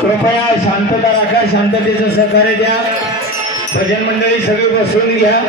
कृपया शांतता राखा, शांततेचं सहकार्य द्या। भजन मंडळी सगळी बसून घ्या।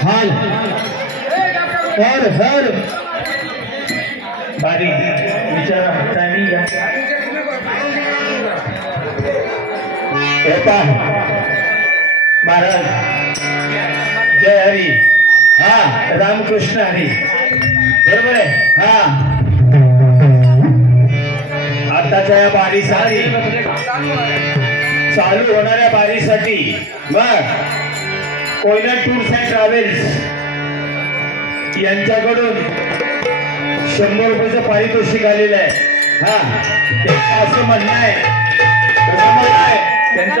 हाल हर हर बारी विचारा हाताने या होता महाराज। जय हरी। हा रामकृष्ण हरी बरोबर आहे। हा आताच्या या बारीसाठी चालू होणाऱ्या बारीसाठी कोयना टूर्स अँड ट्रॅव्हल्स यांच्याकडून 100 रुपयाचं पारितोषिक आलेलं आहे। हा त्यांचं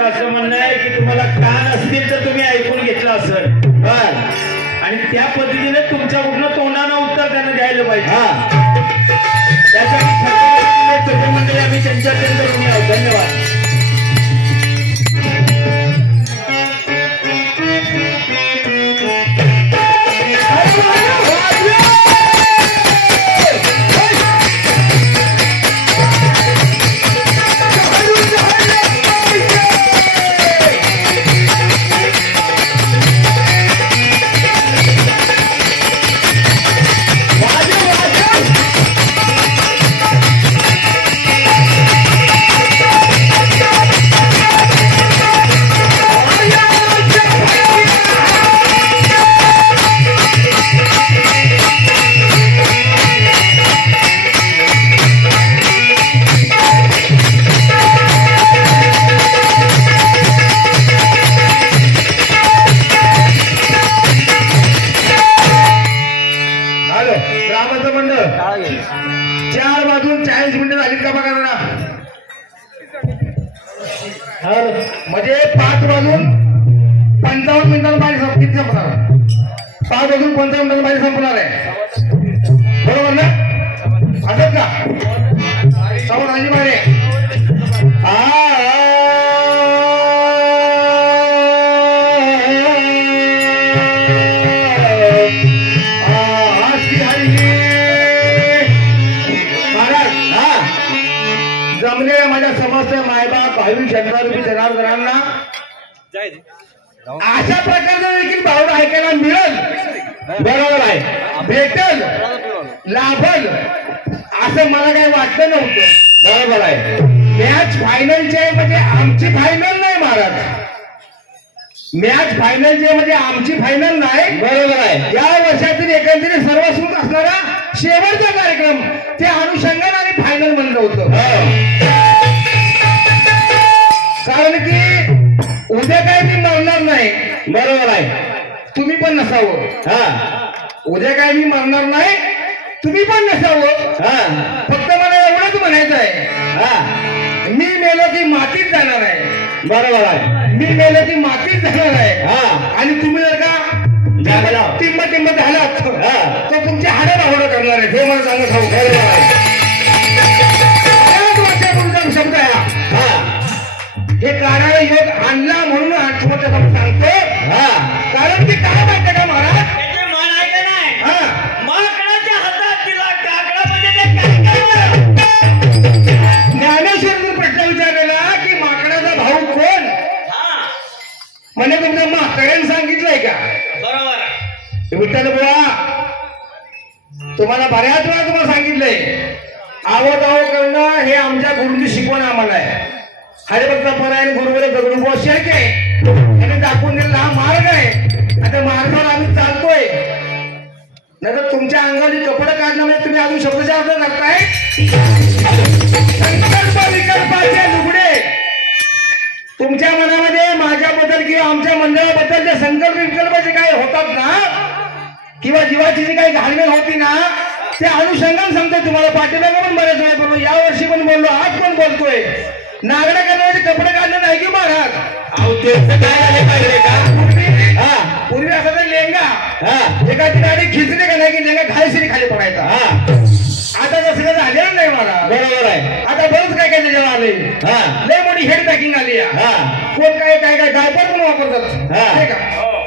असं म्हणणं आहे की तुम्हाला कान असतील तर तुम्ही ऐकून घेतलं असेल आणि त्या पद्धतीने तुमच्या कुठलं तोंडानं उत्तर त्यांना द्यायला पाहिजे। हा त्यासाठी मंडळी आम्ही त्यांच्या करून आहोत। धन्यवाद। म्हणजे 5 वाजून 55 मिनिटांना बारी संपणार। 5 वाजून 55 मिनिटांना बारी संपणार आहे बरोबर ना? असत का समोर आली बारी? जमले माझ्या समस्त मायबाप भावी शंकररूपी जनावरांना अशा प्रकारचं देखील भावना ऐकायला मिळेल बरोबर आहे, भेटल, लाभल असं मला काही वाटलं नव्हतं बरोबर आहे। मॅच फायनलचे म्हणजे आमची फायनल नाही महाराज, मॅच फायनलचे म्हणजे आमची फायनल नाही बरोबर आहे। या वर्षातील एकंदरीत सर्वस्कृत असणारा शेवटचा कार्यक्रम त्या अनुषंगाने आम्ही फायनल म्हणलं होतं। कारण की उद्या काय मी मरणार नाही बरोबर आहे, तुम्ही पण नसावं। उद्या काय मी मरणार नाही, तुम्ही पण नसावं। फक्त मला एवढंच म्हणायचं आहे, मी मेलो की मातीत जाणार आहे बरोबर आहे, मी मेलो की मातीत जाणार आहे। आणि तुम्ही जर का टिंब झालात तर तुमची हाडं राहुडं करणार आहे हे मला सांगत हो बरोबर आहे। शब्द हे कानाला योग आणला म्हणून तुम्हाला सांगतो। कारण की काय माहिती का महाराज, त्याचे मन आहे का नाही, माकडाच्या हातात दिला काकडा म्हणजे ज्ञानेश्वरांनी प्रश्न विचारलेला की माकडाचा भाऊ कोण? म्हणजे तुमच्या म्हाताऱ्याने सांगितलंय का बरोबर? विठ्ठल बुवा तुम्हाला बऱ्याच वेळा तुम्हाला सांगितलंय आवड करणं हे आमच्या गुरुची शिकवण आम्हाला आहे। हरिभक्त परायण गुरुवर दगडूबुवा शेळके यांनी दाखवून दिलेला हा मार्ग आहे। आता मार्गावर आम्ही चालतोय, नाही तर तुमच्या अंगावरची कपडे काढणं म्हणजे तुम्ही अजून शब्दाचा अर्थ करताय। संकल्प विकल्पाचे लुगडे तुमच्या मनामध्ये माझ्याबद्दल किंवा आमच्या मंडळाबद्दल जे संकल्प विकल्पाचे काही होतात ना, किंवा जीवाची जी काही घालमेल होती ना, त्या अनुषंगाने सांगतोय तुम्हाला. पाठीमागे पण बरेच वेळा बोललो, या वर्षी पण बोललो, आज पण बोलतोय. नागडा करण्याचे कपडे काढले नाही की महाराज. अहो त्याचं काय झालं पाहिजे का? पूर्वी असा लेंगा एखादी गाडी खिचली का नाही की लेंगा खाली खाली पडायचा. आता तसं झालेलं नाही मला. बरोबर आहे. आता बरंच काय काय त्याच्यावर आले. लय मोठी हेड पॅकिंग आली. कोण काय काय काय डायपर पण वापरतात.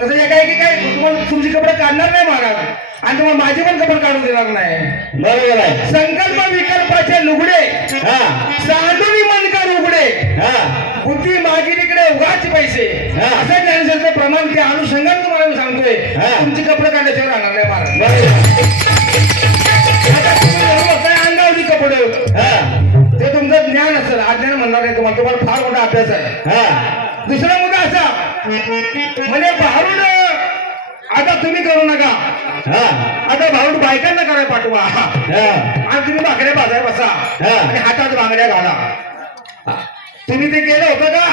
तसं काय की काय तुम्हाला तुमची कपडे काढणार नाही महाराज आणि तुम्हाला माझी पण कपडे काढून देणार नाही. बरोबर आहे. संकल्प विकल्पाचे लुगडे सांडून मनकर उघडे बुद्धी मागिनीकडे उगाच पैसे असं ज्ञानशास्त्र प्रमाण त्या अनुषंगाने तुम्हाला मी सांगतोय. तुमची कपडे काढल्याशिवाय राहणार नाही महाराज. अंगावली कपडे ते तुमचं ज्ञान असेल, अज्ञान म्हणणार नाही तुम्हाला. तुम्हाला फार मोठा अभ्यास आहे. दुसरा मुद्दा असा म्हणजे भारूड आता तुम्ही करू नका. आता भारूड बायकांना करायला पाठवा आणि तुम्ही भाकऱ्या बाजाय बसा आणि हातात बांगड्या घाला. तुम्ही ते केलं होतं का?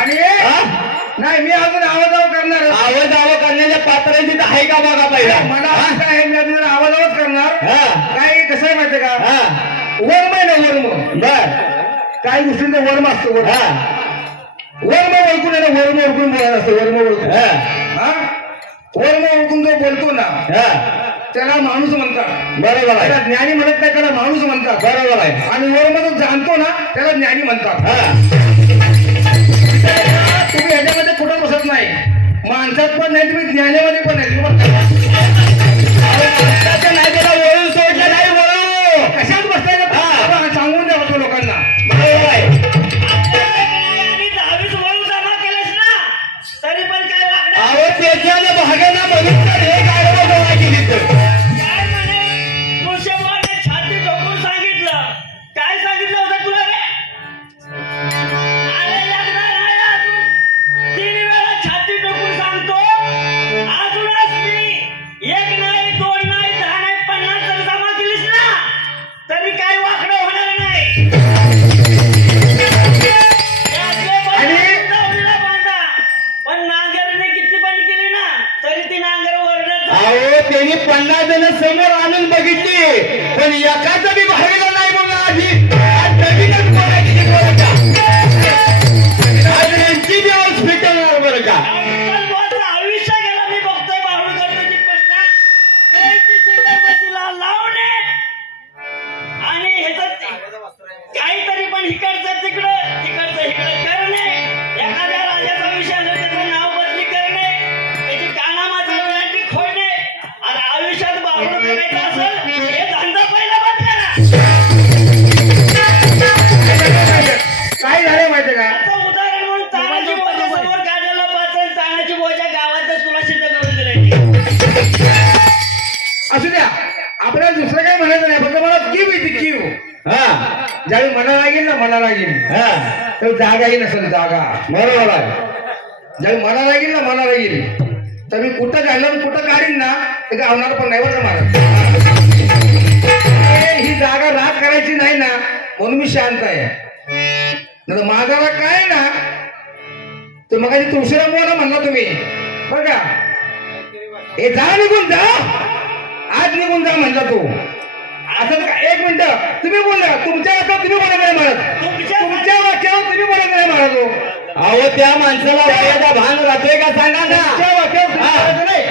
आणि नाही मी अजून आवाजावर करणार. आवाजावर करण्याच्या पात्रांची आहे का बघा पहिला. मला असं आहे मी अजून आवाजावरच करणार. काय कसं आहे माहितीये का? वर्म आहे ना वर्म. काही गोष्टींचा वर्म असतो. वर्म ओळखून आहे ना, वर्म ओळखून बोलायला असतं. वर्म ओळखून वर्म ओळखून जो बोलतो ना त्याला माणूस म्हणतात. बरोबर आहे. ज्ञानी म्हणत नाही, त्याला माणूस म्हणतात. बरोबर आहे. आणि वर्म जो जाणतो ना त्याला ज्ञानी म्हणतात. तुम्ही ह्याच्यामध्ये कुठं बसत नाही, माणसात पण नाही, तुम्ही ज्ञानामध्ये पण नाही. नाही त्याला वळून सोडलं नाही. वळू कशात बसताय ना सांगून द्या होतो लोकांना. बरोबर आहे. तरी पण काय भागांना बघितलं हे काय केली तर काय म्हणे मुळशेबाने छाती ठोकून सांगितलं. काय सांगितलं होतं तुला रे? अरे लग्न नाही अजून 3 वेळा छाती ठोकून सांगतो. अजूनच मी 1 नाही 2 नाही 10 नाही 50 जर जमा केलीस ना तरी काही वाकडं होणार नाही. पण नांगरने किती बंद केली ना तरी ती नांगर ओरडत. अहो त्यांनी 50 जण समोर आणून बघितली पण एकाच बी भागीला नाही म्हणलं. आधी आज नवीनच बोलायची बोलायचा आज यांची बी हॉस्पिटल बरं का. आयुष्य गेला. मी बघतोय बाहुड करण्याची प्रश्न काहीची सिंगल बसीला लावणे आणि ह्याच काहीतरी पण इकडचं तिकडं तिकडचं इकडं करणे. एखाद्या राजाचा विषय आला त्याचं नाव बदली करणे, त्याची कानामाची गाठी खोडणे. आणि आयुष्यात बाहुड करायचं असेल हे धंदा पहिला बंद करा. काय झालं माहितीये का? त्याचं उदाहरण म्हणून तानाची बोजा समोर काढलेलं पाचन तानाची बोजा गावातच तुला सिद्ध करून दिलाय. असू द्या, आपल्याला दुसरं काही म्हणायचं नाही. फक्त मला किव येते किव. ज्यावेळी मना लागेल ना मना लागेल तर जागाही नसेल जागा. बरोबर आहे. ज्यावेळी मना लागेल ना मना लागेल तर मी कुठं घालून कुठं काढीन ना ते गावणार पण नाही बरं मला. ही जागा राग करायची नाही ना म्हणून मी शांत आहे. नाही माझा काय ना तर मग तुळशीराम बोला म्हणला तुम्ही बरं का. हे जा निघून जा, आज निघून जा म्हणला तू. असं का 1 मिनिट तुम्ही बोलला तुमच्या वाक्यावर तुम्ही बोलत नाही महाराज. तुमच्या वाक्यावर तुम्ही बोलत नाही महाराज. अहो त्या माणसाला वयाचा भान राहतोय का सांगा ना. तुमच्या वाक्यावर नाही,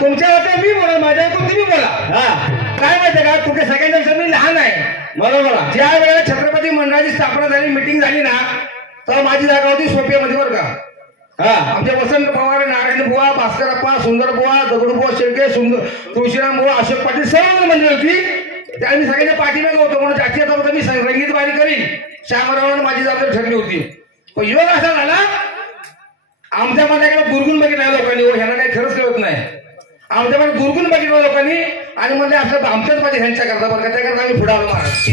तुमच्या वाक्यावर मी बोला, माझ्या वाक्यावर तुम्ही बोला. काय माहितीये का तुमच्या सगळ्यांच्या मी लहान आहे. बरोबर. ज्या वेळेला छत्रपती मंडळाची स्थापना झाली मीटिंग झाली ना तेव्हा माझी जागा होती सोपियामध्ये बरं का. आमचे वसंत पवार, नारायण बुवा, भास्कर अप्पा, सुंदर बुवा, दगडू बुवा शेळके, तुळशीराम बुवा, अशोक पाटील सर्व मंडळी होती. त्या मी सगळ्यांच्या पाठीमागे होतो म्हणून जाती होतं मी संगीत बारी करीन. श्यामरावांना माझी जबाबदारी ठरली होती. पण योग असा झाला आमच्या माझ्याकडे दुर्गुण बघितला लोकांनी. ह्यांना काही खरंच कळत नाही. आमच्याकडे दुर्गुण बघितलं लोकांनी आणि म्हणजे असं आमच्याच पाहिजे ह्यांच्या करता बरं का. त्याकरता आम्ही पुढे आलो महाराज.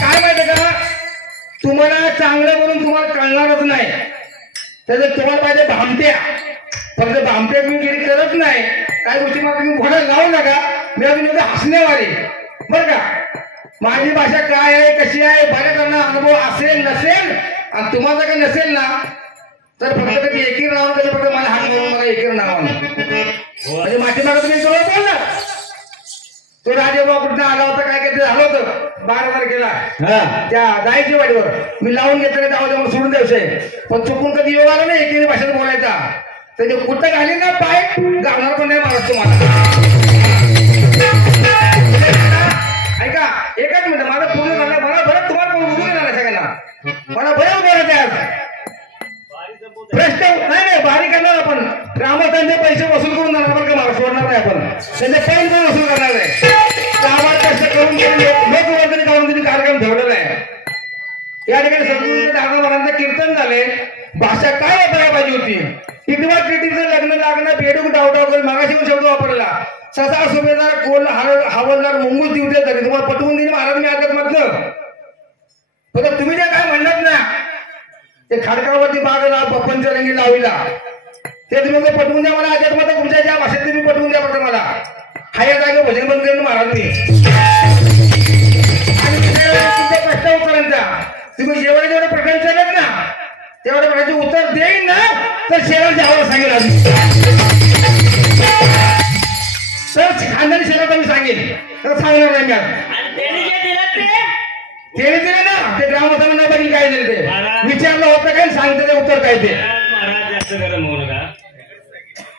काय माहिती का तुम्हाला चांगलं म्हणून तुम्हाला कळणारच नाही. त्याच्यात तुम्हाला पाहिजे भामट्या. फक्त भामट्या मी गेली करत नाही. काही गोष्टी मला तुम्ही बोलायला लावू नका. मी अजून एवढं हसण्यावारी बरं का. माझी भाषा काय आहे कशी आहे बऱ्याच जणांना अनुभव असेल नसेल आणि तुम्हाला जर नसेल ना तर फक्त कधी एकी राहून कधी फक्त मला हात म्हणजे माठीमागं तुम्ही जवळ बोल ना. तो राजेबा कुठं आला होता, काय काय ते झालं होतं 12 तारखेला त्या जायची वाडीवर. मी लावून घेतलं जाऊ दे, मग सोडून द्यायचंय. पण चुकून कधी योग आला नाही एकेरी भाषेत बोलायचा. त्याने कुठं घाली ना पाय गावणार पण नाही मारत तुम्हाला. ऐका एकच मिनिट, मला पूर्ण झालं. मला बरं तुम्हाला कोण उभं नाही झालं सगळ्यांना. मला बरं बोलायचं आहे आज. प्रश्न नाही बारीक करणार आपण. ग्रामस्थांचे पैसे वसूल करून जाणार बरं का, मला सोडणार नाही आपण. त्यांचे पैन पण वसूल करणार आहे. गावात कष्ट करून लोकवर्धनी काढून त्यांनी कार्यक्रम ठेवलेला आहे. या ठिकाणी सद्गुरू दादाबाबांचं कीर्तन झाले. भाषा काय वापरायला पाहिजे होती. टिटवा टिटीचं लग्न लागणं बेडूक डावडाव करून मागाशी पण शब्द वापरला. ससा सुभेदार कोल हवालदार मुंगूस दिवटे तरी तुम्हाला पटवून दिली महाराज मी आगत मधनं. फक्त तुम्ही जे काय म्हणलात ना ते खडकावरती बागला पंचरंगी लावीला ते तुम्ही पटवून द्या मला. आजात मत तुमच्या ज्या भाषेत तुम्ही पटवून द्या फक्त मला. हा या जागे भजन बंद करून महाराज मी. आणि तुमच्या प्रश्नापर्यंत तुम्ही जेवढे जेवढे प्रश्न विचारलेत ना तेवढ्या प्रश्नाचे उत्तर देईन ना तर शेरात जावं सांगेल आधी. तर खानदानी शेरात आम्ही सांगेल तर सांगणार नाही मी आज. त्याने दिले ना ते ग्रामस्थांना बघील काय दिले ते विचारलं होतं काय सांगते ते उत्तर काय ते.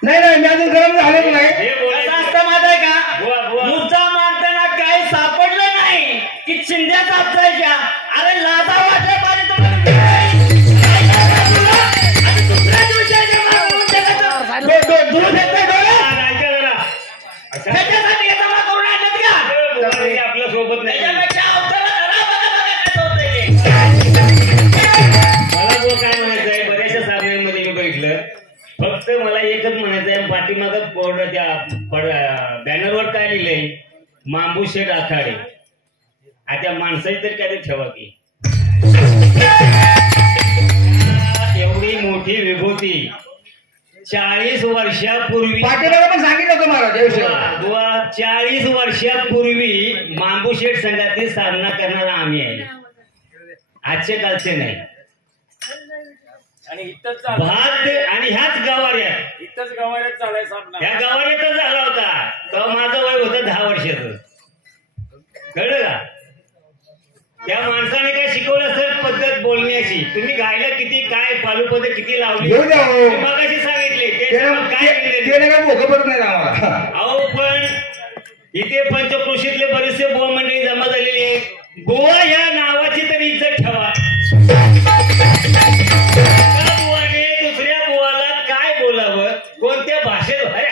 नाही नाही मी अजून गरम झालेलं नाही. माझं आहे का मुद्दा मारताना काही सापडलं नाही की चिंध्या चापसायच्या. अरे लाजा वाटल्या पाहिजे आपल्या सोबत नाही. काय म्हणायचंय बऱ्याचशा साधनांमध्ये मी बघितलं. फक्त मला एकच म्हणायचंय पाठीमागं बोर्ड त्या बॅनरवर काय लिहिलंय मांबू शेठ आखाडे. त्या माणसाची तरी काय ठेवा की. एवढी मोठी विभूती 40 वर्षापूर्वी पाटीलला पण सांगितलं होतं महाराज. 40 वर्षापूर्वी मांबू शेठ संघातील सामना करणारा आम्ही आहे. आजचे कालचे नाही. आणि इथंच भात आणि ह्याच गवाऱ्यात चालाय सामना. ह्या गवाऱ्यातच झाला होता. तेव्हा माझं वय होतं 10 वर्षाचं. कळलं का. त्या माणसाने काय शिकवलं असेल पद्धत बोलण्याची. तुम्ही गायला किती काय पालुपद किती लावली मगाशी सांगितले काय मोकं पडत नाही आम्हाला. अहो पण इथे पंचकृषीतले बरेचसे बुवा मंडळी जमा झालेली आहेत. बुवा ह्या नावाची तरी इज्जत ठेवा. दुसऱ्या बुवाला काय बोलावं कोणत्या भाषेत. अरे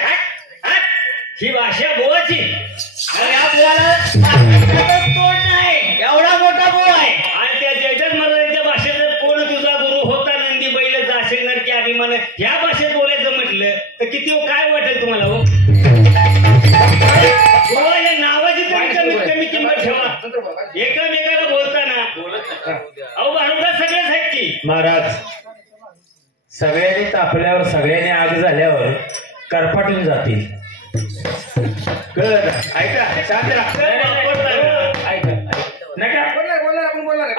ही भाषा बुवाची. आणि या बुवाला तोड नाही. एवढा मोठा बुवा आहे. आणि त्या जयदत्त महाराजांच्या भाषेत कोण तुझा गुरु होता नंदी बैल जाशील नरकी आधी म्हण ह्या भाषेत बोलायचं म्हटलं तर किती काय वाटेल तुम्हाला. हो बुवा या नावाची तरी कमीत कमी किंमत ठेवा. एकमेकाला बोलताना अहो भारतात सगळेच आहेत की. महाराज सगळ्यांनी तापल्यावर सगळ्यांनी आग झाल्यावर करपाटून जातील. ऐका शांत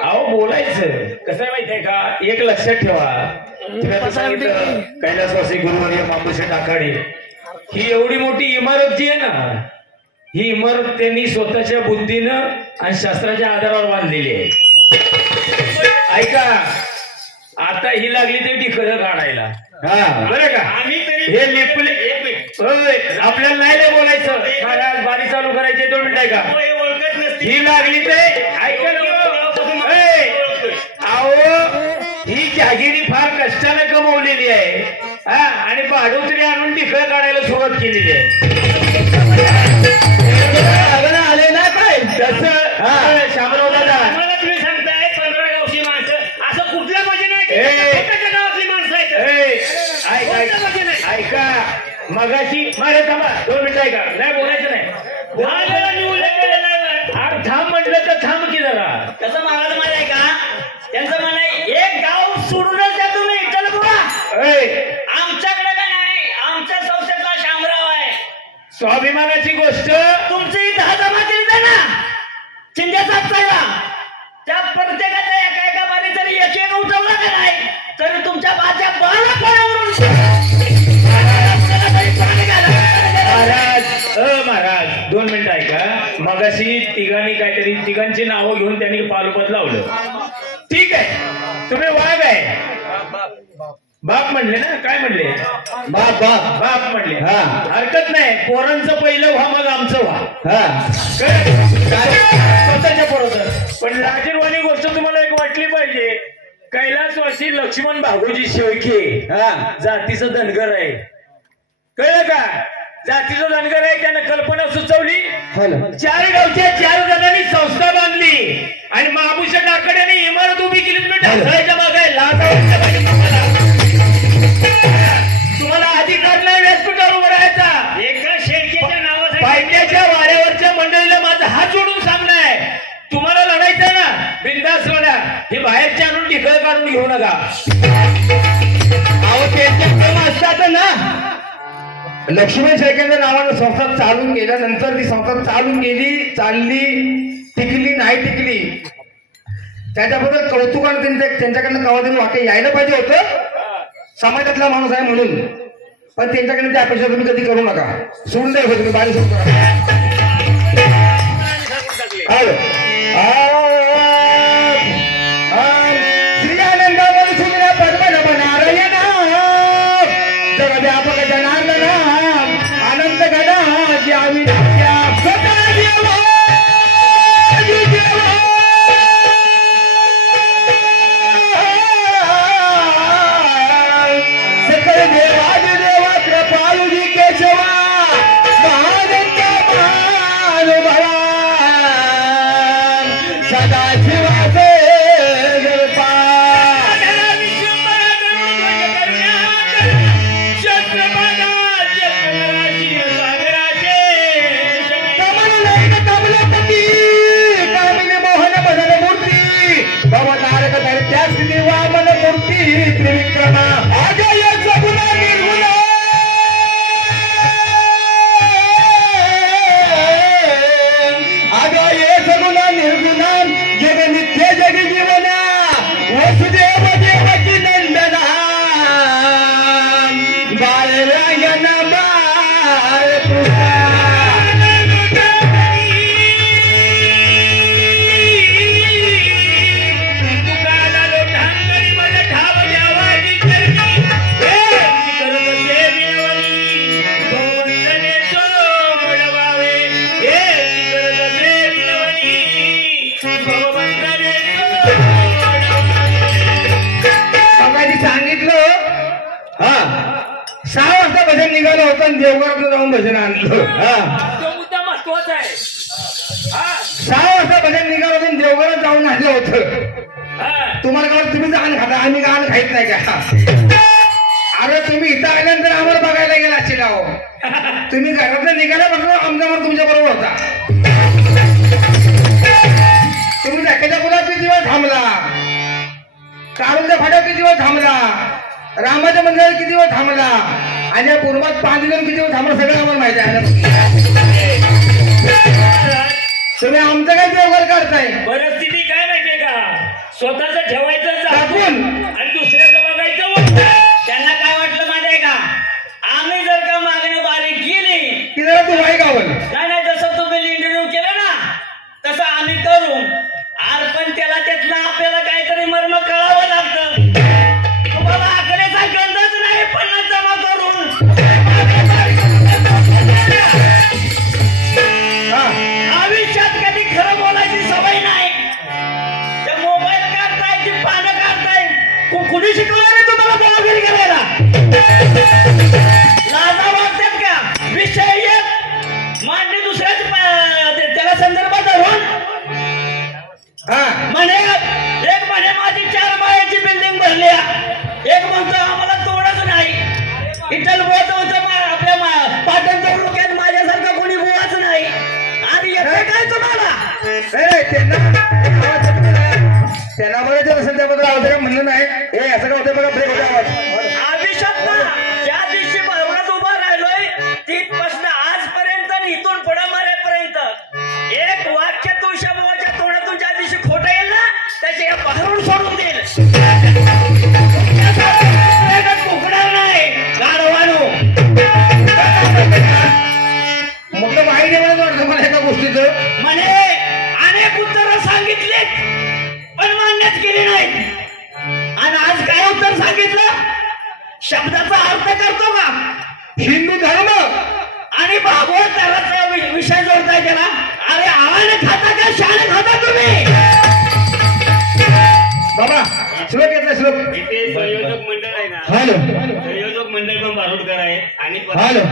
अहो बोलायचं कसं माहितीये का. एक लक्षात ठेवा कैलासवासी गुरुवर्य मांबूशेठ आखाडे ही एवढी मोठी इमारत जी आहे ना ही इमारत त्यांनी स्वतःच्या बुद्धीनं आणि शास्त्राच्या आधारावर बांधलेली आहे. ऐका आता ही लागली ते टिकलं काढायला. बरं का आम्ही तरी हे लिपले आपल्याला नाही बोलायचं. महाराज बारी चालू करायची 2 मिनिट ऐका. ओळखत नसते ही लागली ते ऐका अहो ही जागिरी फार कष्टाने कमवलेली आहे. आणि भाडोत्री आणून टिकळ काढायला सुरुवात केलेली आहे. आले ना काय तसं शामराव दादा मला तुम्ही सांगताय 15 गावची माणसं असं कुठल्या मजे नाही गावातली माणसं आहेत. ऐका मगाशी माझ्या थांबा 2 मिनिटं ऐका. नाही बोलायचं नाही. थांब म्हटलं तर थांब की जरा. कसं महाराज माझ्या आहे का त्यांचं म्हणणं एक गाव सोडूनच द्या तुम्ही. चल बुवा आमच्याकडे काय नाही. आमच्या संस्थेतला शामराव आहे. स्वाभिमानाची गोष्ट तुमची 10 जमा केली ना चिंध्या सापसायला त्या प्रत्येकाच्या एका बारी जरी एक उठवला का नाही तरी तुमच्या बाच्या बाला पडावरून तरी तिघांची नावं घेऊन त्यांनी पालुपत लावलं. ठीक आहे, तुम्ही वाघ आहे. बाप म्हणले ना, काय म्हणले? बाप बाप बाप म्हणले. हा. हरकत नाही, पोरांचं पहिलं व्हा मग आमचं व्हा. हा स्वतःच्या पोराचं. पण लाजीरवाणी गोष्ट तुम्हाला एक वाटली पाहिजे, कैलासवासी लक्ष्मण भागोजी शेळके हा जातीचं धनगर आहे. कळलं का? जातीचं धनगर आहे. त्यानं कल्पना सुचवली. हॅलो 4 गावच्या 4 जणांनी संस्था बांधली आणि महाभूषण टाकड्याने इमारत उभी केली. ढासळायच्या मागे लाज वाटते पाहिजे तुम्हाला. तुम्हाला अधिकार नाही व्यासपीठावर उभं राहायचा. एका शेळकेच्या नावासाठी पायथ्याच्या वाऱ्यावरच्या मंडळीला माझा हात जोडून सांगणं आहे, तुम्हाला लढायचं ना बिंदास लढा. हे बाहेरचे आणून ढिकळ काढून घेऊ नका. अहो त्यांच्या प्रेम असतात ना. लक्ष्मण शेळकेंच्या नावानं संस्था चालून गेल्यानंतर ती संस्था चालून गेली, चालली, टिकली नाही टिकली, त्याच्याबद्दल कौतुकानं त्यांच्याकडनं कवातरी वाक्य यायला पाहिजे होतं. समाजातला माणूस आहे म्हणून. पण त्यांच्याकडे ती अपेक्षा तुम्ही कधी करू नका. सोडून द्या तुम्ही बाहेर सोडून करा. श्री आनंद सुंदर पद्मन बनारयण जगव्यापक जनार्दन आनंद गणा ज्यावी सकल देवाज देवा कृपालुजी केशवा महानंद महानुभवा सदाशिवाचे वामन मूर्ती त्रिविक्रमा आजयाचा गुन्हा निर्गुणा आगायेचा गुन्हा निर्गुणा जग नित्य जग जीवना वसुदेव देवकी नंदना बालरायण बाळ कृष्णा भजन निघालं होतं आणि देवघरात जाऊन भजन आणलं. तो मुद्दा महत्वाचा आहे. 6 वाजता भजन निघालं होतं आणि देवघरात जाऊन आणलं होतं. तुम्हाला काय तुम्ही गाण खाता, आम्ही गाण खायच नाही का? अरे तुम्ही इथं आल्यानंतर आम्हाला बघायला गेला असेल. अहो तुम्ही घरातून निघाला म्हटलं आमचा मला तुमच्या बरोबर होता. तुम्ही धक्क्याच्या पुलात किती दिवस थांबला, कारूच्या फाट्यात किती दिवस थांबला, रामाच्या मंदिरात किती दिवस थांबला आणि या पूर्वात 5 दिवस किती दिवस थांबला सगळं आम्हाला माहिती आहे. तुम्ही आमचं काय देवघर करताय? परिस्थिती काय माहितीये का? स्वतःच ठेवायचं दाखवून आणि दुसऱ्याचं बघायचं. त्यांना काय वाटलं माहितीये का? आम्ही जर का मागणी बारीक केली की जरा तू वाई गावल नाही जसं तुम्ही इंटरव्ह्यू केलं ना तसं आम्ही करू. आज पण त्याला त्यातलं आपल्याला काहीतरी मर्म कळावं लागतं. तुम्हाला आकड्याचा गंधच नाही 50 जमा करून आयुष्यात कधी खरं बोलायची सवय नाही. ते मोबाईल काढताय की पानं काढताय, कुणी शिकवलं रे तुम्हाला बोलावली करायला? लाजा वाटतात का? विषय एक मांडणी दुसऱ्याच त्याला संदर्भ धरून म्हणे एक म्हणे माझी 4 माळ्याची बिल्डिंग भरली, एक म्हणतो आम्हाला तोडच नाही. इटल बोत होतं आपल्या पाटण तालुक्यात माझ्यासारखं कोणी बुवाच नाही. आणि येतं काय तुम्हाला? त्यांना बघायचं असेल त्याबद्दल आवाज म्हणलं नाही. हे असं काय होतं बघा, ब्रेक होता आवाज. आयुष्यात ना ज्या दिवशी भरवण्यात उभा राहिलोय तिथपासून आजपर्यंत इथून पुढे मरेपर्यंत एक वाक्य तुळशा बुवाच्या तोंडातून ज्या दिवशी खोटं येईल ना त्याचे बाहेरून सोडून देईल. फुकणार नाही गाढवानो. मग माहिती म्हणत वाटतं मला एका गोष्टीचं म्हणे अनेक शब्दाचा अर्थ करतो का? हिंदू धर्म आणि भागवत त्याला विषय जोडताय त्याला. अरे आवाने खाता का शाळे खाता तुम्ही? बाबा श्लोक घेतला श्लोक. इथे संयोजक मंडळ आहे ना, हॅलो संयोजक मंडळ पण बारुडकर आहे. आणि हॅलो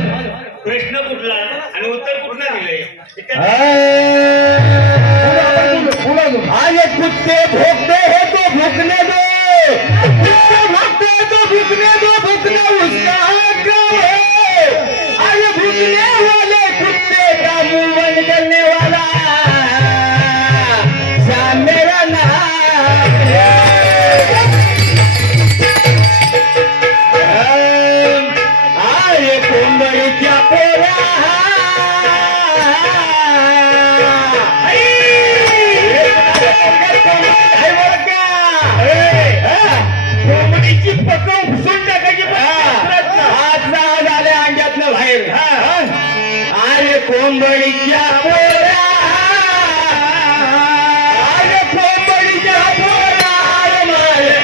प्रश्न कुठला आणि उत्तर कुठलं दिलंय? आज कुत्ते भोगते हैं तो भूखने दो, कुत्ते भोगते हैं तो भूखने दो, भूखना उसका हक है. आज भूखने वाले कुत्ते का मुंह बंद करने वाला श्याम मेरा नाम है. आये कोंबडीच्या पोरा कोंबडीची पकव उपसून टाकायची. आज आल्या अंड्यातनं बाहेर. अरे कोंबडीच्या पोरा, अरे कोंबडीच्या पोरा, अरे मारे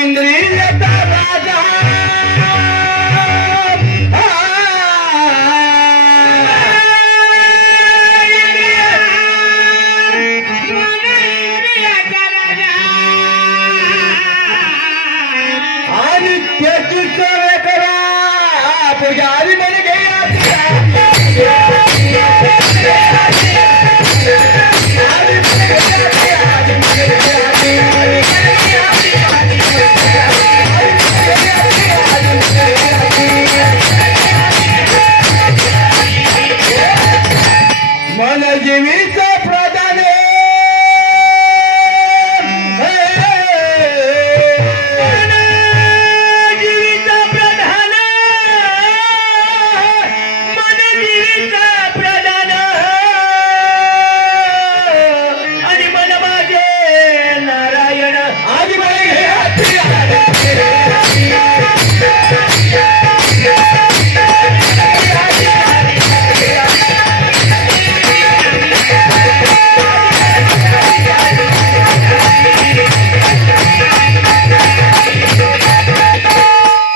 इंद्रियचा राजा आणि त्याची सेवा करा पुजारी म्हणे मन जीवीचा प्रधान जीवीचा प्रधान मन जीवीचा प्रधान आणि मन माझे नारायण आधी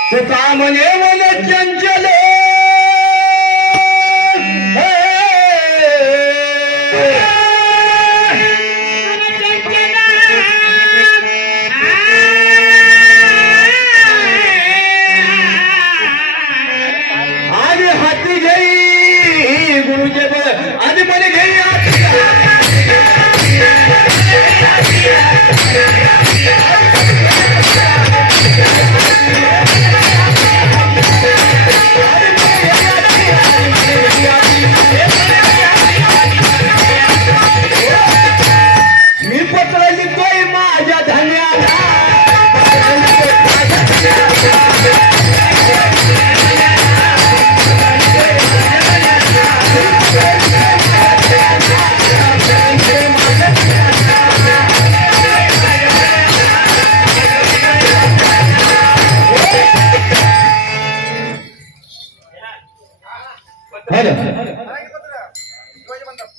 तुका म्हणे मन चंचल आधी हाती घेई गुरुचे बळ आधी म्हणे घेई मी पत्र लिहितोय माझ्या धन्याला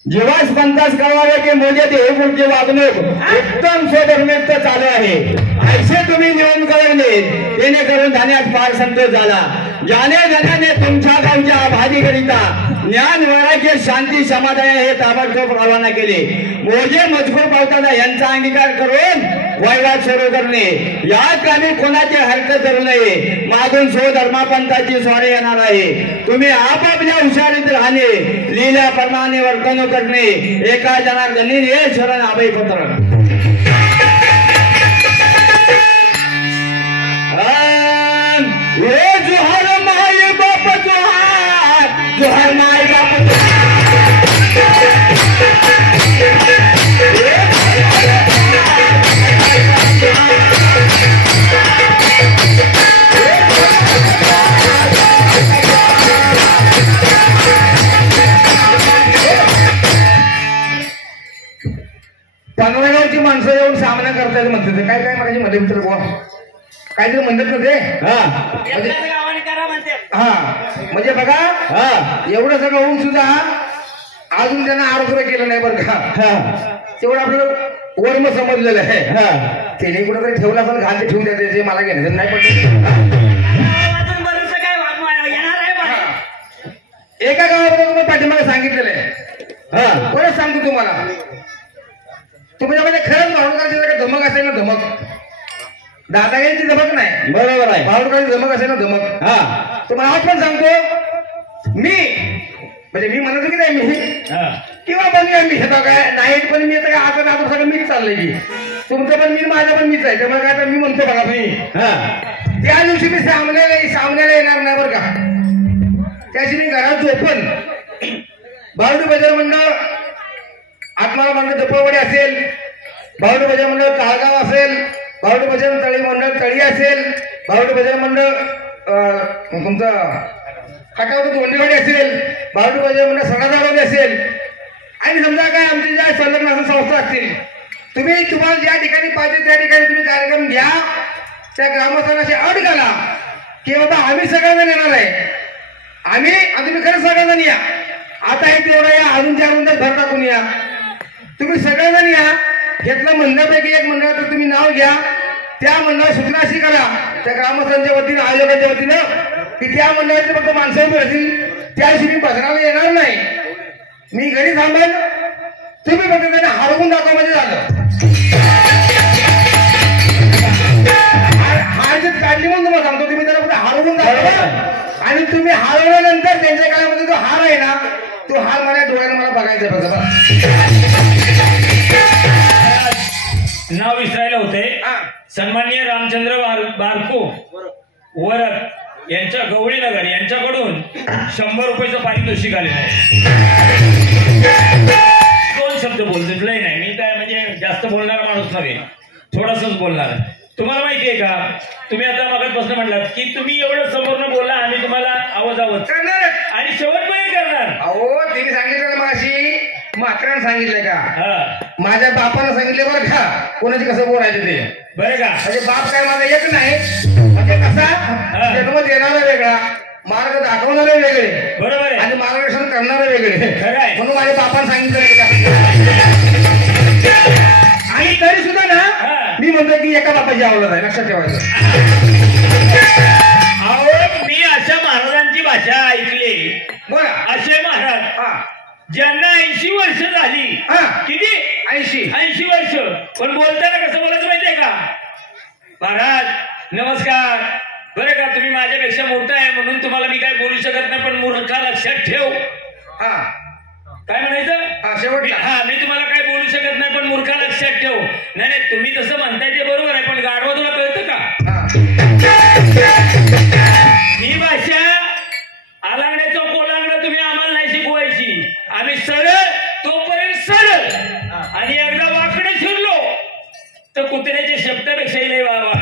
जेव्हाच पंतास कळवावे की मोजे ते हे पुढचे वागणूक उत्तम स्वधर्मेक्त चालू आहे ऐसे तुम्ही निवडून कळवले जेणेकरून धान्यात फार संतोष झाला ज्याने धनाने तुमच्या गावच्या आभारीकरिता ज्ञान वैराग्य शांती समाधान हे ताबडतोब रवाना केले मोजे मजकूर पावताना यांचा अंगीकार करून वैवाद सुरू करणे या कामी कोणाचे हरकत धरू नये मागून स्वधर्मापंथाची स्वारी येणार आहे तुम्ही आपापल्या हुशारीत राहणे लिहिल्याप्रमाणे वर्तणूक करणे एका जनार्दनी हे शरण अभय पत्र जोहर माय बाप जोहर माय बाप पनवेगावची माणसं येऊन सामना करतायत म्हणतात काय काय माझी मध्ये मित्र बुवा काहीतरी म्हणतात ना ते एकाच गावाने करा म्हणते हा म्हणजे बघा एवढं सगळं होऊन सुद्धा अजून त्यांना आरोग्य केलं नाही बरं का तेवढं आपलं वर्म समजलेलं आहे त्याने कुठेतरी ठेवलं असेल घालते ठेवून द्यायचे जे मला घेण्याचं नाही पडलं अजून बरंच काय येणार आहे पण एका गावाबद्दल तुम्ही पाठीमागे सांगितलेलं आहे परत सांगतो तुम्हाला तुमच्यामध्ये खरंच भावडकाची जर धमक असेल ना धमक दादागिरीची धमक नाही बरोबर आहे भावडकाची धमक असेल ना धमक तुम्हाला आज पण सांगतो मी म्हणजे मी म्हणत की नाही मी किंवा बघूया मी हे काय नाही पण मी आता आता आता सगळं मीच चाललंय की तुमचं पण मी माझं पण मीच आहे त्यामुळे काय तर मी म्हणतो बघा मी त्या दिवशी मी सामन्याला येणार नाही बरं का त्याशी मी घरात झोपन बावडी बाजार मंडळ आत्माला मंडळ दपवडे असेल बावडी बाजार मंडळ काळगाव असेल बावडी बाजार तळी मंडळ तळी असेल बावडी बाजार मंडळ तुमचं खाटावर दोंडेवाडी असेल बावडी बाजार मंडळ सणादावाडी असेल आणि समजा काय आमची ज्या संलग्न असं संस्था असतील तुम्ही तुम्हाला ज्या ठिकाणी पाहिजे त्या ठिकाणी तुम्ही कार्यक्रम घ्या त्या ग्रामस्थांना अट घाला की बाबा आम्ही सगळ्यांना येणार आहे आम्ही तुम्ही खरं सगळ्यांना या आता हे तेवढा या अजून 4 रुंदात भर टाकून या तुम्ही सगळेजण या घेतलं मंडळापैकी एक मंडळाचं तुम्ही नाव घ्या त्या मंडळाची सूचना अशी करा त्या ग्रामस्थांच्या वतीनं आयोगाच्या वतीनं की त्या मंडळाचे फक्त माणसं उभी राहतील त्यादिवशी मी भजनाला येणार नाही मी घरी थांबेन तुम्ही फक्त त्यांना हरवून दाखवा म्हणजे झालं हार जीत काढली म्हणून तुम्हाला सांगतो तुम्ही त्याला फक्त हरवून दाखवा आणि तुम्ही हरवल्यानंतर त्यांच्या काळामध्ये जो हार आहे ना तो हार माझ्या डोळ्याने मला बघायचा फक्त बघा नाव विसरायला होते सन्माननीय रामचंद्र बारको वरद यांच्या गवळीनगर यांच्याकडून 100 रुपयाचं पारितोषिक आलेलं आहे. 2 शब्द बोलतो लय नाही मी काय म्हणजे जास्त बोलणारा माणूस नव्हे थोडंसंच बोलणार. तुम्हाला माहिती आहे का तुम्ही आता मगाचपासून म्हणलात की तुम्ही एवढं समोरनं बोलला आम्ही तुम्हाला आवाज करणार आणि शेवटपर्यंत करणार. अहो तिने सांगितलं ना माशी म्हाताऱ्यानं सांगितलंय का माझ्या बापानं सांगितले बरं का कोणाची कसं बोलायचं ते बरं का म्हणजे बाप काय माझा एक नाही म्हणजे कसा जन्म देणारा वेगळा मार्ग दाखवणारे वेगळे बरोबर आहे आणि मार्गदर्शन करणारे वेगळे खरं आहे. म्हणून माझ्या बापानं सांगितलं आणि तरी सुद्धा ना मी म्हणतोय की एका बापाची आवडत आहे लक्षात ठेवायचं. अहो मी अशा महाराजांची भाषा ऐकली बोला असे महाराज ज्यांना 80 वर्ष झाली किती 80 वर्ष पण बोलताना कसं बोलायचं माहितीये का महाराज नमस्कार बरं का तुम्ही माझ्यापेक्षा मोठं आहे म्हणून तुम्हाला मी काय बोलू शकत नाही पण मूर्खा लक्षात ठेव काय म्हणायचं शेवटला मी तुम्हाला काय बोलू शकत नाही पण मूर्खा लक्षात ठेव नाही नाही तुम्ही तसं म्हणताय ते बरोबर आहे पण गाढवा तुला कळतं का ही भाषा आलांगण्याचं कोलांगणं तुम्ही आम्हाला नाही शिकवायची आम्ही सरळ तोपर्यंत सरळ आणि एकदा वाकडे शिरलो तर कुत्र्याच्या शब्दापेक्षाही लय वावा.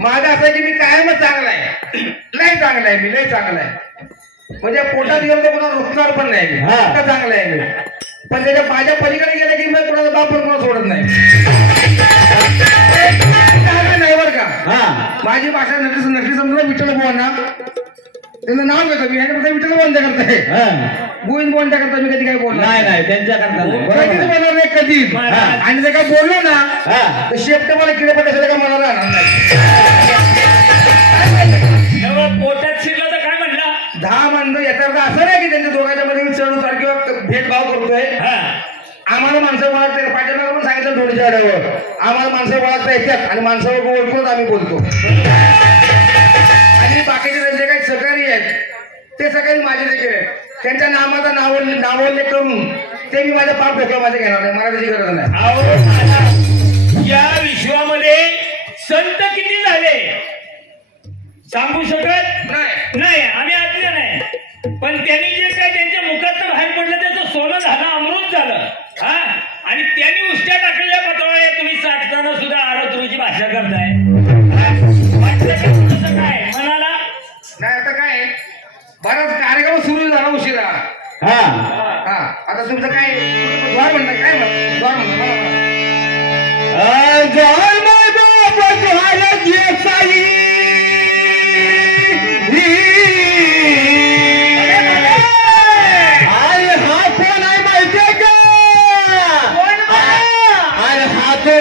माझं असं की मी कायमच चांगला आहे लय चांगला आहे मी लय चांगला आहे म्हणजे पोटात गेलं तर कोणाला रुचणार पण नाही मी चांगला आहे मी पण त्याच्या माझ्या पलीकडे गेलं की मी कोणाचा बाप पण कोणा सोडत नाही नाही बरं का माझी भाषा नक्की समजा विठ्ठल बुवांना त्यांचं नाव घेतो मी ह्याच्याकडे विठ्ठल बुवांच्या करताय गोविंद बुवांच्या करता मी कधी काही बोललो नाही त्यांच्याकरता कधीच बोलणार नाही कधीच आणि जर काय बोललो ना तर शेपटे मला किडे पडल्याशिवाय काय मला राहणार नाही. पोटात शिरलं तर काय म्हणला 10 माणसं याचा अर्थ असं नाही की त्यांच्या दोघांच्या मध्ये मी चढ उतार किंवा भेदभाव करतोय आम्हाला माणसं ओळखते पाठीमागं पण सांगितलं थोडीच्या आड्यावर आम्हाला माणसं ओळखता येतात आणि माणसावर ओळखूनच आम्ही बोलतो आणि बाकीचे त्यांचे काही सहकारी आहेत ते सहकारी माझे देखील आहेत त्यांच्या नामाचा नावोल्लेख करून ते मी माझ्या पाप डोक्यावर माझ्या घेणार नाही मला त्याची गरज नाही. या विश्वामध्ये संत किती झाले सांगू शकत नाही आम्ही आज्ञ नाही पण त्यांनी जे काय त्यांच्या मुखात बाहेर पडलं त्याचं सोनं झालं अमृत झालं आणि त्यांनी उष्ट्या टाकलेल्या पत्रावळ्या तुम्ही साठताना सुद्धा आरोग्याची भाषा करताय काय म्हणाला नाही आता काय बराच कार्यक्रम सुरू झाला उशिरा आता तुमचं काय द्वार म्हणणं काय द्वार म्हणणं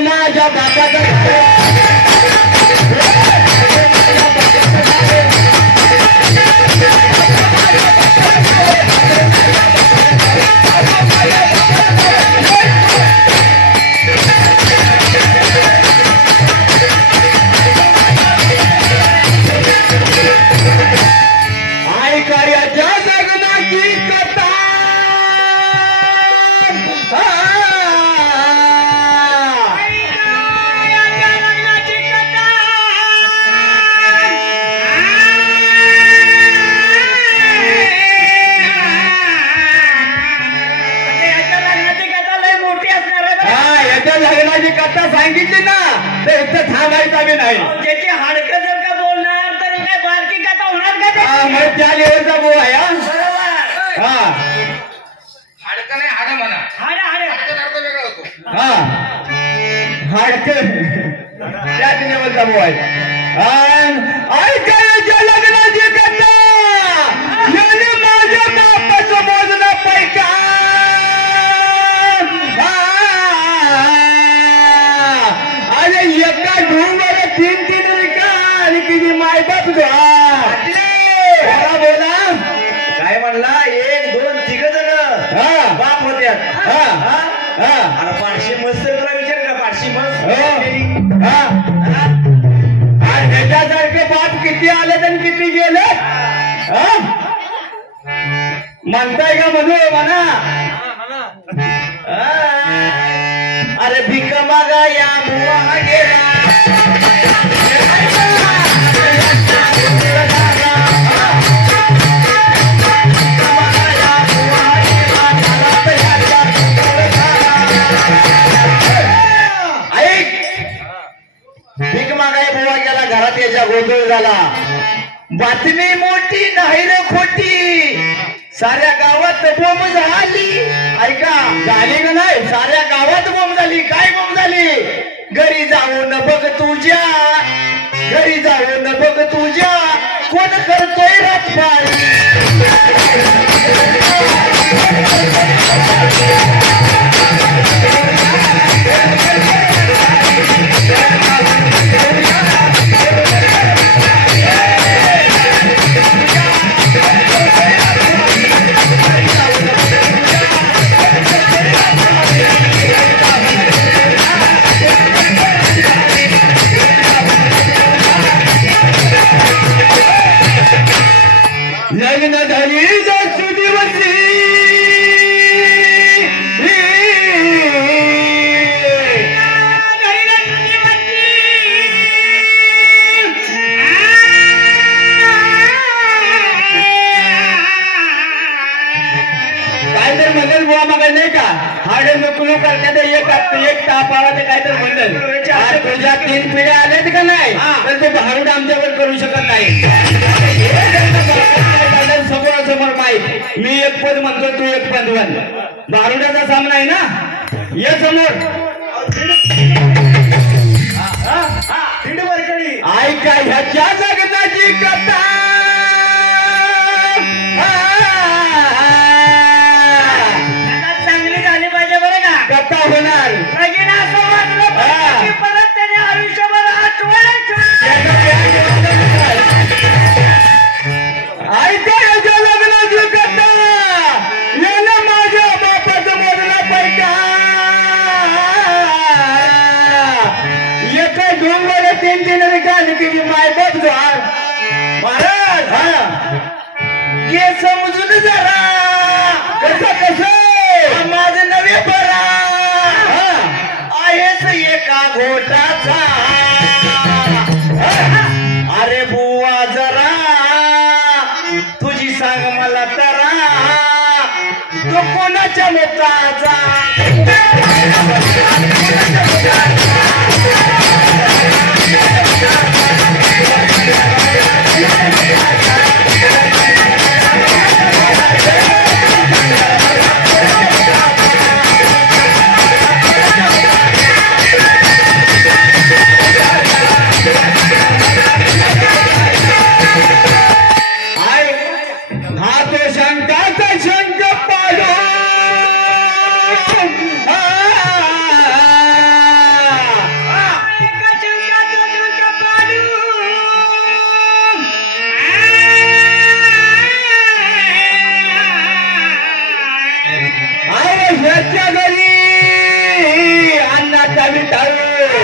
माझ्या बापाचा ऐकायच्या जगनाची कथा लग्नाची कथा सांगितली ना तर इथं थांबायचा बी नाही त्याची हाडकं जर का बोलणार तर काय बारकी कथा होणार का मग त्या लेवलचा बो आहे हाडकं नाही हाडं म्हणा हाडकं अर्थ वेगळा होतो हाडक त्या लेवलचा बो आहे ऐकायच्या लग्नाची कथा माझ्या बापाचं मोजणं पैका मी गेलं म्हणताय का म्हणू म्हणा अरे भिक मागा या बुवा गेला भीक मागाय बुवा गेला घरात याच्या गोंधळ झाला बातमी मोठी नाही रे खोटी साऱ्या गावात बोंब झाली ऐका झाली का नाही साऱ्या गावात बोंब झाली काय बोंब झाली घरी जाऊन बघ तुझ्या घरी जाऊन बघ तुझ्या कोण करतोय रत्नाळी लग्न झाली सुदिवसी काय तर म्हणेल बुवा मग नाही का हाडे नको करण्यात एक ताप आला ते काय तर म्हणेल तुझ्या 3 पिढ्या आल्यात का नाही तर ते भारूड आमच्यावर करू शकत नाही समोरासमोर माहीत मी एक पद म्हणतो तू एक पद म्हण भारुडाचा सामना आहे ना ये समोर ऐका ह्याच्या जगताची कथा चांगली झाली पाहिजे बरं का कथा होणार लगीन असं वाटलं पाहिजे की परत त्याने आयुष्यभर आठवण ऐका याच्या लग्नाची कथा याला माझ्या बापाचं मोडला पैका एका डोंगर 3 रिकाली की माय बाप झाड महाराज ये समजून जरा कसं माझं नवे बरा आहेस एका घोटाचा अरे बुवा जरा तुझी सांग मला तरा तो कोणाच्या मोताचा हा तो शंकाचा शंक पाडो ह्याच्या घरी अन्नाचा विठाळू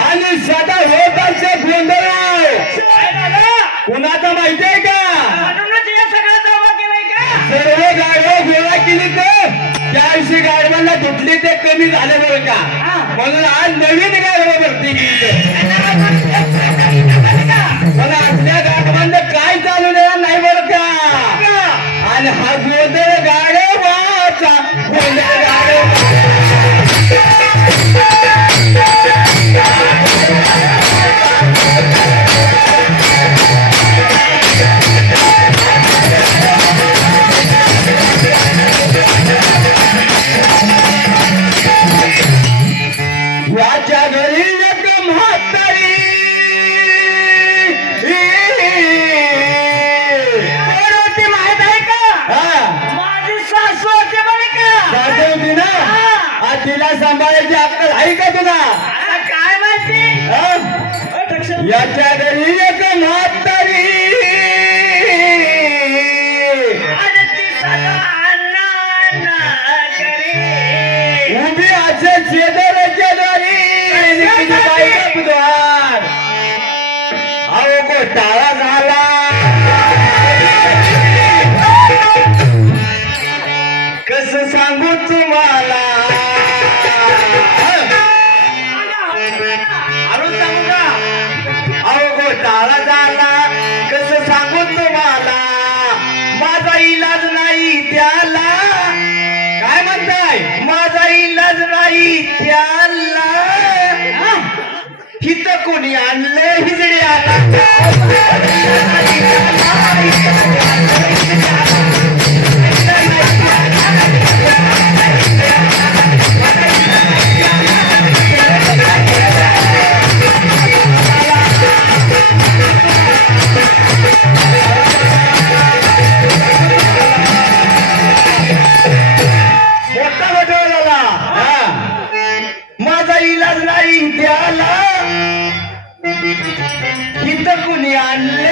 आणि सदा होत असे गोंधळ कुणाचा माहितीये का सर्व गाडव गोळा केली तर त्याविषयी गाडवांना तुटली ते कमी झाले बरं का म्हणून आज नवीन गाडवा भरती केली पण आपल्या गाडवांना काय चालू देणार नाही बरं का आणि हा गोंधळ गाडवाचा गोंधळ गाडवा याच्या घरी एक म्हातारी माहित आहे का माझी सासू होते बरं का होती ना आज तिला सांभाळायची अक्कल आहे का तुला आता काय माहिती याच्या घरी एक म्हातारी आणि ती सदा अण्णा करे उभी असे शेजाऱ्याच्या द्वारी अहो घोटाळा झाला आणून सांगू का? अहो घोटाळा झाला कसं सांगू तुम्हाला, माझा इलाज नाही त्याला. काय म्हणताय? माझा इलाज नाही त्याला. हिथं कोणी आणलं हिजड्याला. मोठा घोटाळा झाला. माझा इलाज नाही त्याला, इथं कुणी आणले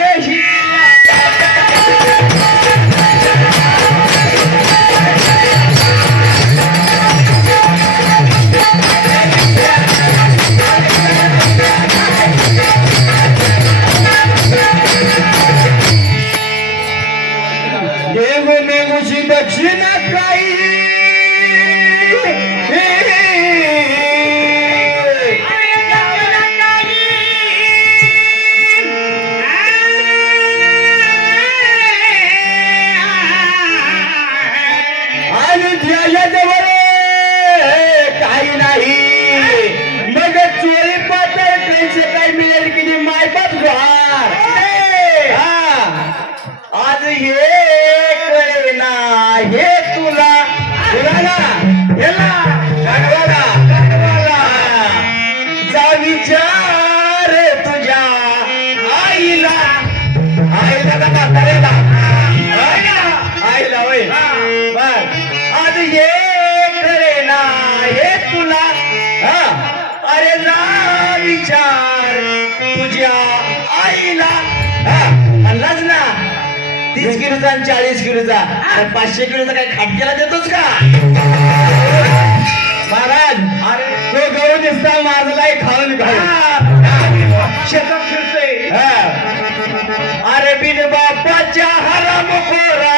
देव मेघुशी दक्षिण काही आणि ध्यायाजवळ काही नाही. मग चोरी पातळ त्यांचे काय मिळेल की मायबाप घर. आज हे कळेना हे तुला जा विचार तुझ्या आईला. आईला का म्हाताऱ्याला? आईला होय. बर आज हे कळेना हे तुला. अरे जा विचार तुझ्या आईला. म्हणलाच ना 30 किलोचा आणि 40 किलोचा. 500 किलोचा काही खाटक्याला देतोच का महाराज? अरे तो गहू दिसता माझलाही खाऊन शेतात फिरतोय. अरे बिन बापाच्या हराम खोरा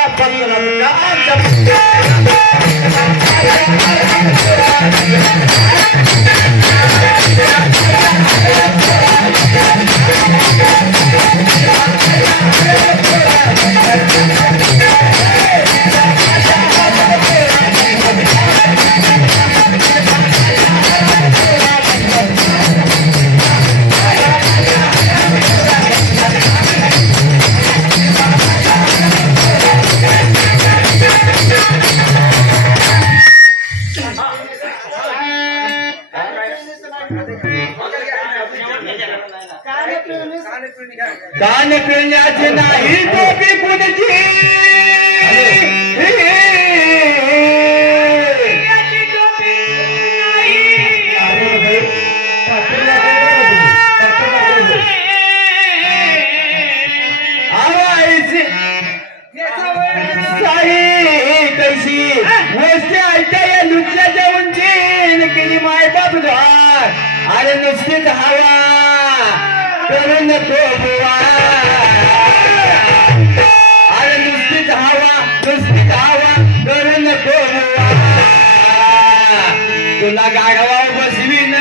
दान पिण्याचे नाही टोपी कुणची. कैसी गोष्टी ऐकता या नुसत्याच्या उंचीन केली मायबाप घर. अरे नुसतीच हवा करून नको बुवा. अरे नुसतीच हवा करून नको बुवा. तुला गाडवा बसवीन,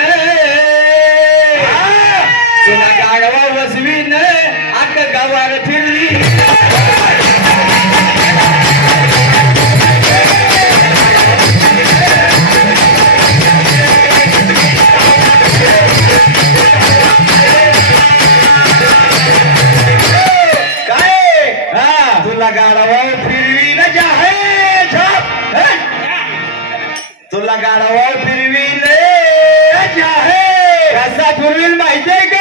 तुला गाडवा बसवीन आक गावार फिरली. तुला गाडावा फिरवीन जाहे छाप. तुला गाडावा फिरवीन जाहे. कसा फिरवीन माहितीये का?